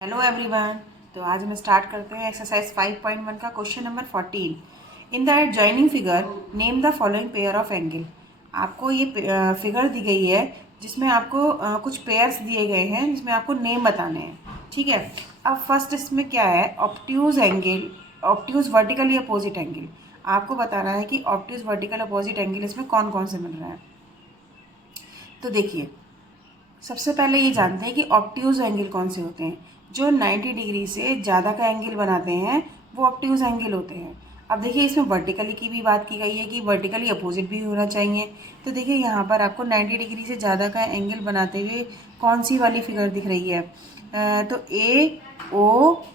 Hello everyone. तो आज हम स्टार्ट करते हैं एक्सरसाइज 5.1 का question number 14। In the adjoining figure name the following pair of angle. आपको ये फिगर दी गई है जिसमें आपको कुछ पेयर्स दिए गए हैं जिसमें आपको नेम बताने हैं। ठीक है, अब फर्स्ट इसमें क्या है, obtuse angle, obtuse vertically opposite angle. आपको बताना है कि ऑब्ट्यूज वर्टिकल अपोजिट एंगल इसमें कौन कौन से मिल रहा है। तो देखिए, सबसे पहले ये जानते हैं कि ऑब्ट्यूज एंगल कौन से होते हैं। जो 90 डिग्री से ज़्यादा का एंगल बनाते हैं वो ऑब्ट्यूज एंगल होते हैं। अब देखिए, इसमें वर्टिकली की भी बात की गई है कि वर्टिकली अपोजिट भी होना चाहिए। तो देखिए, यहाँ पर आपको 90 डिग्री से ज़्यादा का एंगल बनाते हुए कौन सी वाली फिगर दिख रही है। तो ए, ओ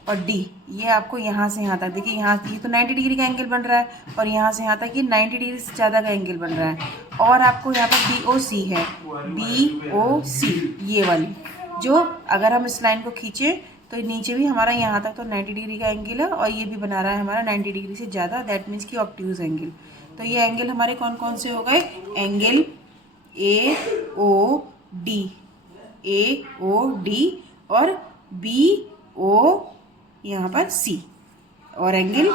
और डी, ये आपको यहाँ से यहाँ तक देखिए, यहाँ ये तो 90 डिग्री का एंगल बन रहा है और यहाँ से यहाँ तक ये 90 डिग्री से ज़्यादा का एंगल बन रहा है। और आपको यहाँ पर बी ओ सी है, बी ओ सी ये वाली, जो अगर हम इस लाइन को खींचें तो नीचे भी हमारा यहाँ तक तो 90 डिग्री का एंगल है और ये भी बना रहा है हमारा 90 डिग्री से ज़्यादा, दैट मीन्स की ऑब्ट्यूज एंगल। तो ये एंगल हमारे कौन कौन से हो गए, angle A O D, A O D और बी ओ यहाँ पर सी, और एंगल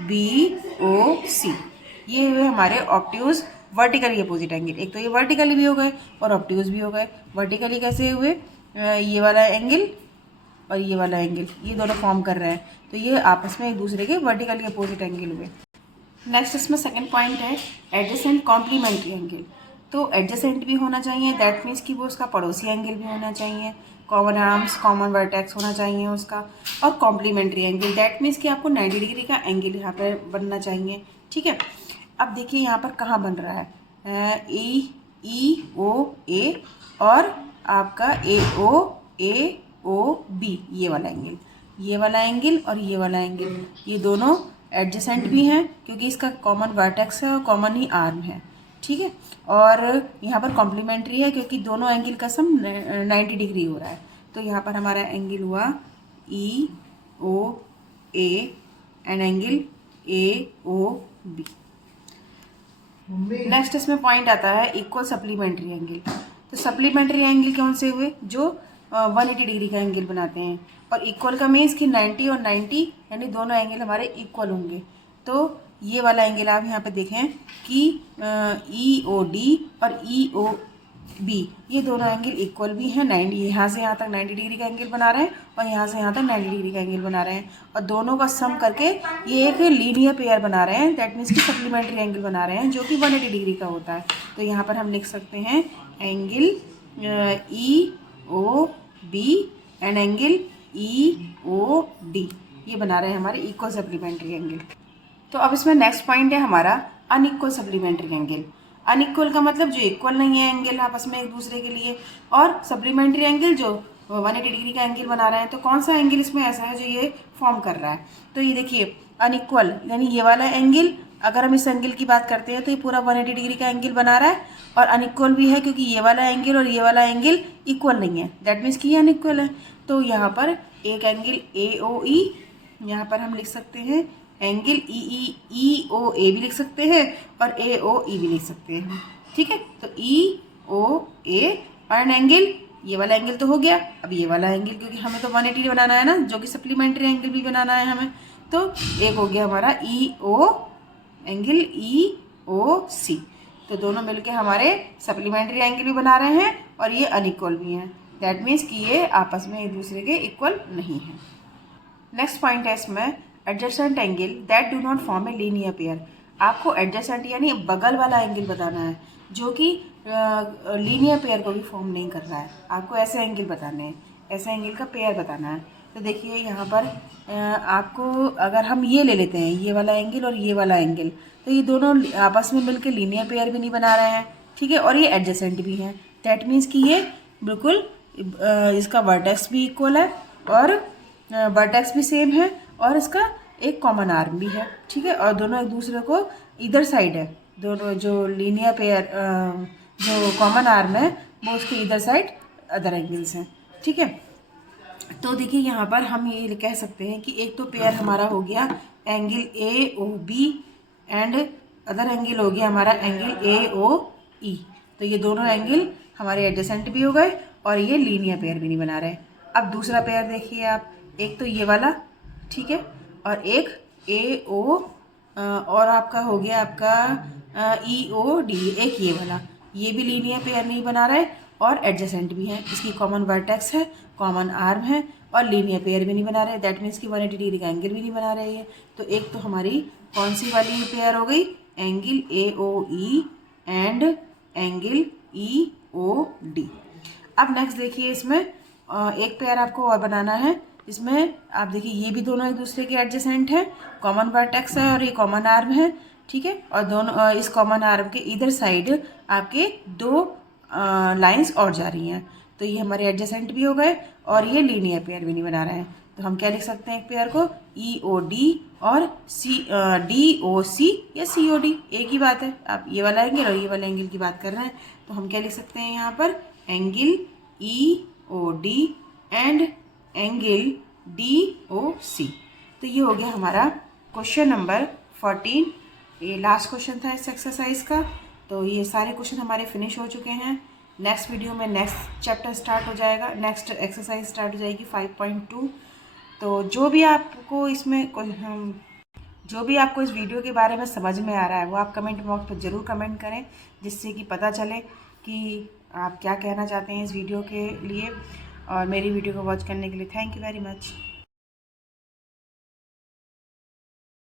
बी ओ सी, ये हुए हमारे ऑब्ट्यूज वर्टिकली अपोजिट एंगल। एक तो ये वर्टिकली भी हो गए और ऑब्ट्यूज भी हो गए। वर्टिकली कैसे हुए, ये वाला एंगल और ये वाला एंगल, ये दोनों फॉर्म कर रहे हैं, तो ये आपस में एक दूसरे के वर्टिकली अपोजिट एंगल हुए। नेक्स्ट इसमें सेकंड पॉइंट है एडजेसेंट कॉम्प्लीमेंट्री एंगल। तो एडजेसेंट भी होना चाहिए, दैट मीन्स कि वो उसका पड़ोसी एंगल भी होना चाहिए, कॉमन आर्म्स कॉमन वर्टेक्स होना चाहिए उसका, और कॉम्प्लीमेंट्री एंगल, दैट मीन्स कि आपको 90 डिग्री का एंगल यहाँ पर बनना चाहिए। ठीक है, अब देखिए यहाँ पर कहाँ बन रहा है, ई ओ ए और आपका ए ओ बी, ये वाला एंगल, ये वाला एंगल और ये वाला एंगल, ये दोनों एडजेसेंट भी हैं क्योंकि इसका कॉमन वर्टेक्स है और कॉमन ही आर्म है। ठीक है, और यहाँ पर कॉम्प्लीमेंट्री है क्योंकि दोनों एंगल का सम 90 डिग्री हो रहा है। तो यहाँ पर हमारा एंगल हुआ E O A and angle A O B. Next इसमें पॉइंट आता है इक्वल सप्लीमेंट्री एंगल। तो सप्लीमेंट्री एंगल कौन से हुए, जो 180 डिग्री का एंगल बनाते हैं, और इक्वल का मीन्स कि 90 और 90 यानी दोनों एंगल हमारे इक्वल होंगे। तो ये वाला एंगल आप यहाँ पे देखें कि ई ओ डी और ई ओ बी, ये दोनों एंगल इक्वल भी हैं। 90 यहाँ से यहाँ तक 90 डिग्री का एंगल बना रहे हैं और यहाँ से यहाँ तक 90 डिग्री का एंगल बना रहे हैं, और दोनों का सम करके ये एक लीनियर पेयर बना रहे हैं, दैट मीन्स कि सप्लीमेंट्री एंगल बना रहे हैं जो कि 180 डिग्री का होता है। तो यहाँ पर हम लिख सकते हैं angle E O B and angle E O D, ये बना रहे हैं हमारे इक्वल सप्लीमेंट्री एंगल। तो अब इसमें नेक्स्ट पॉइंट है हमारा अनइक्वल सप्लीमेंट्री एंगल। अनइक्वल का मतलब जो इक्वल नहीं है एंगल आपस में एक दूसरे के लिए, और सप्लीमेंट्री एंगल जो 180 डिग्री का एंगल बना रहे हैं। तो कौन सा एंगल इसमें ऐसा है जो ये फॉर्म कर रहा है, तो ये देखिए अनइक्वल यानी ये वाला एंगल, अगर हम इस एंगल की बात करते हैं तो ये पूरा 180 डिग्री का एंगल बना रहा है, और अनइक्वल भी है क्योंकि ये वाला एंगल और ये वाला एंगल इक्वल नहीं है, दैट मीन्स कि ये अनइक्वल है। तो यहाँ पर एक एंगल ए ओ ई, यहाँ पर हम लिख सकते हैं एंगल ई ओ ए भी लिख सकते हैं और ए ओ ई भी लिख सकते हैं। ठीक है, तो ई ओ ए और एंगल, ये वाला एंगल तो हो गया। अब ये वाला एंगल क्योंकि हमें तो 180 बनाना है ना, जो कि सप्लीमेंट्री एंगल भी बनाना है हमें, तो एक हो गया हमारा ई ओ, एंगल ई ओ सी। तो दोनों मिलके हमारे सप्लीमेंट्री एंगल भी बना रहे हैं और ये अनइक्वल भी हैं, दैट मीन्स कि ये आपस में एक दूसरे के इक्वल नहीं है। नेक्स्ट पॉइंट है इसमें adjacent angle that do not form a linear pair. आपको एडजेसेंट यानी बगल वाला एंगल बताना है जो कि लीनियर पेयर को भी फॉर्म नहीं कर रहा है। आपको ऐसे एंगल बताने हैं, ऐसे एंगल का पेयर बताना है। तो देखिए यहाँ पर आपको अगर हम ये ले लेते हैं, ये वाला एंगल और ये वाला एंगल, तो ये दोनों आपस में मिलकर लीनियर पेयर भी नहीं बना रहे हैं। ठीक है, और ये एडजेसेंट भी हैं, दैट मीन्स कि ये बिल्कुल इसका वर्टेक्स भी इक्वल है और वर्टेक्स भी सेम है और इसका एक कॉमन आर्म भी है। ठीक है, और दोनों एक दूसरे को इधर साइड है, दोनों जो लीनियर पेयर जो कॉमन आर्म है वो उसके इधर साइड अदर एंगल्स हैं। ठीक है, तो देखिए यहाँ पर हम ये कह सकते हैं कि एक तो पेयर हमारा हो गया angle A O B and other angle हो गया हमारा एंगल ए ओ ई। तो ये दोनों एंगल हमारे एडजेसेंट भी हो गए और ये लीनियर पेयर भी नहीं बना रहे। अब दूसरा पेयर देखिए आप, एक तो ये वाला, ठीक है, और एक AO और आपका हो गया आपका EOD, एक ये वाला, ये भी लीनियर पेयर नहीं बना रहा है और एडजेसेंट भी है, इसकी कॉमन वर्टेक्स है, कॉमन आर्म है और लीनियर पेयर भी नहीं बना रहे, दैट मीन्स कि 180 डिग्री का एंगल भी नहीं बना रहे है। तो एक तो हमारी कौन सी वाली पेयर हो गई, angle AOE and angle EOD। अब नेक्स्ट देखिए, इसमें एक पेयर आपको और बनाना है, इसमें आप देखिए ये भी दोनों एक दूसरे के एडजेसेंट हैं, कॉमन वर्टेक्स है और ये कॉमन आर्म है, ठीक है, और दोनों इस कॉमन आर्म के इधर साइड आपके दो लाइंस और जा रही हैं, तो ये हमारे एडजेसेंट भी हो गए और ये लीनियर पेयर भी नहीं बना रहे हैं। तो हम क्या लिख सकते हैं एक पेयर को, EOD और DOC या COD, एक ही बात है, आप ये वाला एंगल और ये वाला एंगल की बात कर रहे हैं, तो हम क्या लिख सकते हैं यहाँ पर, angle EOD and angle DOC। तो ये हो गया हमारा क्वेश्चन नंबर 14, ये लास्ट क्वेश्चन था इस एक्सरसाइज का। तो ये सारे क्वेश्चन हमारे फिनिश हो चुके हैं। नेक्स्ट वीडियो में नेक्स्ट चैप्टर स्टार्ट हो जाएगा, नेक्स्ट एक्सरसाइज स्टार्ट हो जाएगी 5.2। तो जो भी आपको इस वीडियो के बारे में समझ में आ रहा है वो आप कमेंट बॉक्स पर ज़रूर कमेंट करें, जिससे कि पता चले कि आप क्या कहना चाहते हैं इस वीडियो के लिए। और मेरी वीडियो को वॉच करने के लिए थैंक यू वेरी मच।